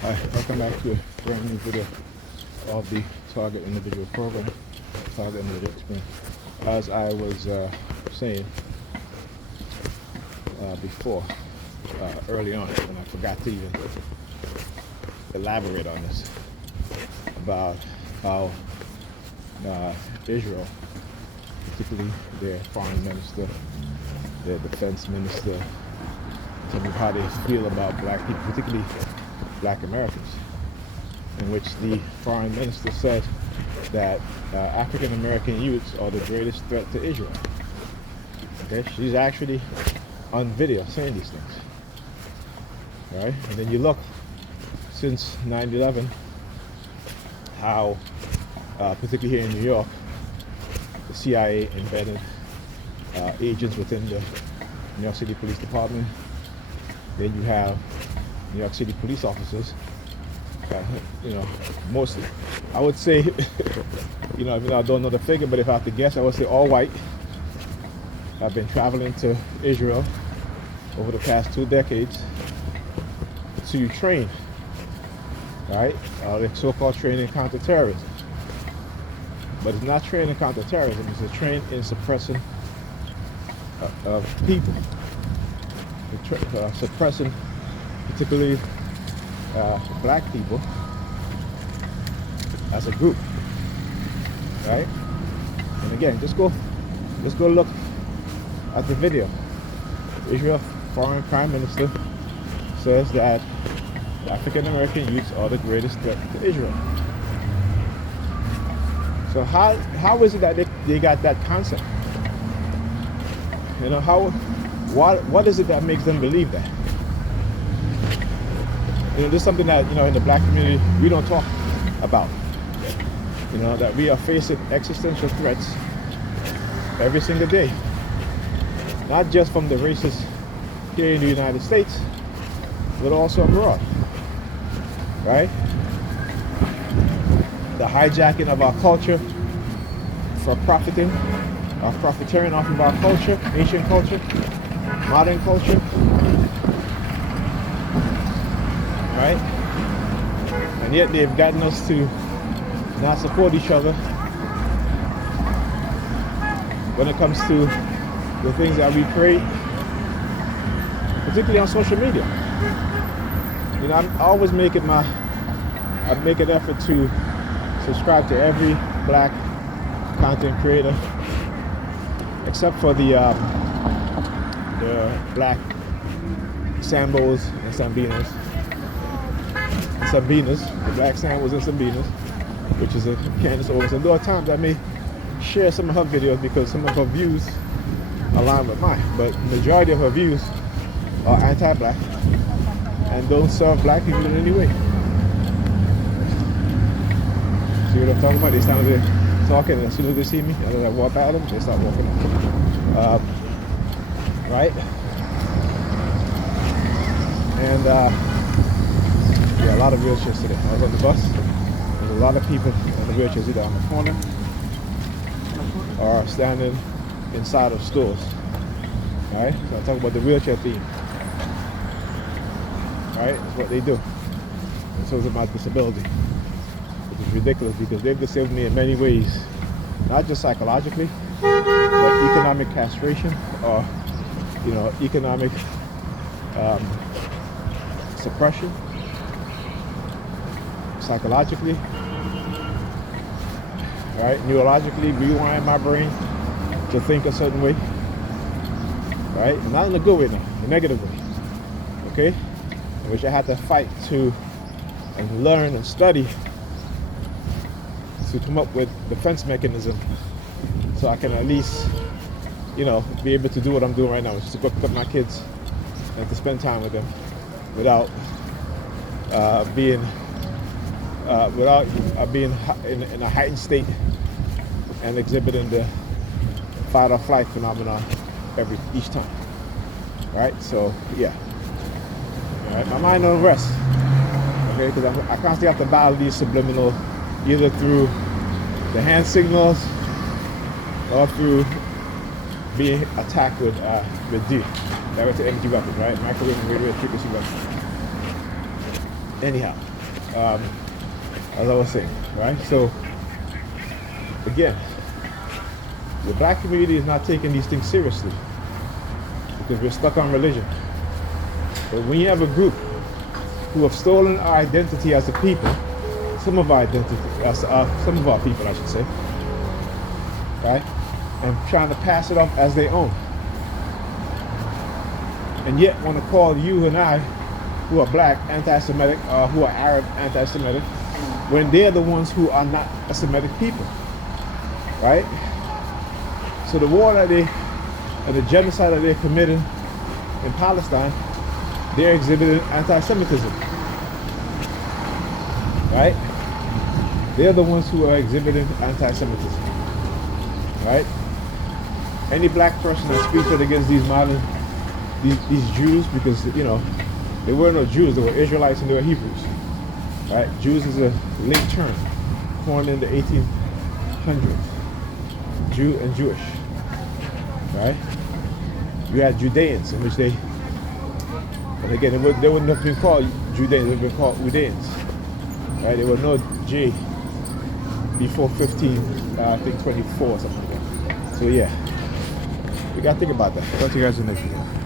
Hi, welcome back to a brand new video of the Target Individual Program, Target Individual Experience. As I was saying before, early on, and I forgot to even elaborate on this, about how Israel, particularly their foreign minister, their defense minister, tell me how they feel about black people, particularly black Americans, in which the foreign minister said that African American youths are the greatest threat to Israel. Okay, she's actually on video saying these things. All right, and then you look since 9/11, how particularly here in New York, the CIA embedded agents within the New York City Police Department. Then you have New York City police officers, mostly, I would say, even though I don't know the figure, but if I have to guess, I would say all white. I've been traveling to Israel over the past 2 decades to train, right? The so-called training counterterrorism. But it's not training counterterrorism, it's a train in suppressing of people, suppressing particularly black people as a group, right? And again, just go look at the video. Israel foreign prime minister says that African American youths are the greatest threat to Israel. So how is it that they got that concept? What is it that makes them believe that? This is something that, in the black community, we don't talk about. That we are facing existential threats every single day. Not just from the racists here in the United States, but also abroad, right? The hijacking of our culture for profiting, or profiteering off of our culture, ancient culture, modern culture, right? And yet they've gotten us to not support each other when it comes to the things that we create, particularly on social media. I always make an effort to subscribe to every black content creator, except for the black Sambos and Sambinas. The black Sambos and Sambinas, which is a Candace Owens. And there are times I may share some of her videos because some of her views align with mine, but the majority of her views are anti-black and don't serve black people in any way. See what I'm talking about? They stand there talking, and as soon as they see me, as I walk by them, they start walking off. Right? And a lot of wheelchairs today. I was on the bus. There's a lot of people in the wheelchairs, either on the corner or standing inside of stores. Right? So I talk about the wheelchair theme. Right? That's what they do. And so it's about disability. Which is ridiculous because they've disabled me in many ways. Not just psychologically, but economic castration or, economic suppression. Psychologically, right? Neurologically, rewiring my brain to think a certain way, right? Not in a good way, no, in a negative way, okay? Which I had to fight to and learn and study to come up with defense mechanism so I can at least, be able to do what I'm doing right now, which is to go pick up my kids and to spend time with them without being in a heightened state and exhibiting the fight or flight phenomenon each time. Right? So yeah. All right, my mind don't rest. Okay, because I constantly have to battle these subliminal, either through the hand signals or through being attacked with D, direct energy weapons, right? Microwave and radio frequency weapons. Anyhow, as I was saying, right? So again, the black community is not taking these things seriously because we're stuck on religion. But when you have a group who have stolen our identity as a people, some of our identity, some of our people, I should say, right, and trying to pass it off as their own, and yet want to call you and I, who are black, anti-Semitic, who are Arab, anti-Semitic, when they're the ones who are not a Semitic people, right? So the war that they, and the genocide that they're committing in Palestine, they're exhibiting anti-Semitism, right? They're the ones who are exhibiting anti-Semitism, right? Any black person that speaks out against these modern, these Jews, because, you know, they were no Jews, they were Israelites and they were Hebrews, right? Jews is a late term, coined in the 1800s, Jew and Jewish, right? You had Judeans, in which they, and again, they wouldn't have been called Judeans, they would have been called Judeans, right? There were no J before 15, I think 24 or something like that. So yeah, we gotta think about that. Talk to you guys in the next video.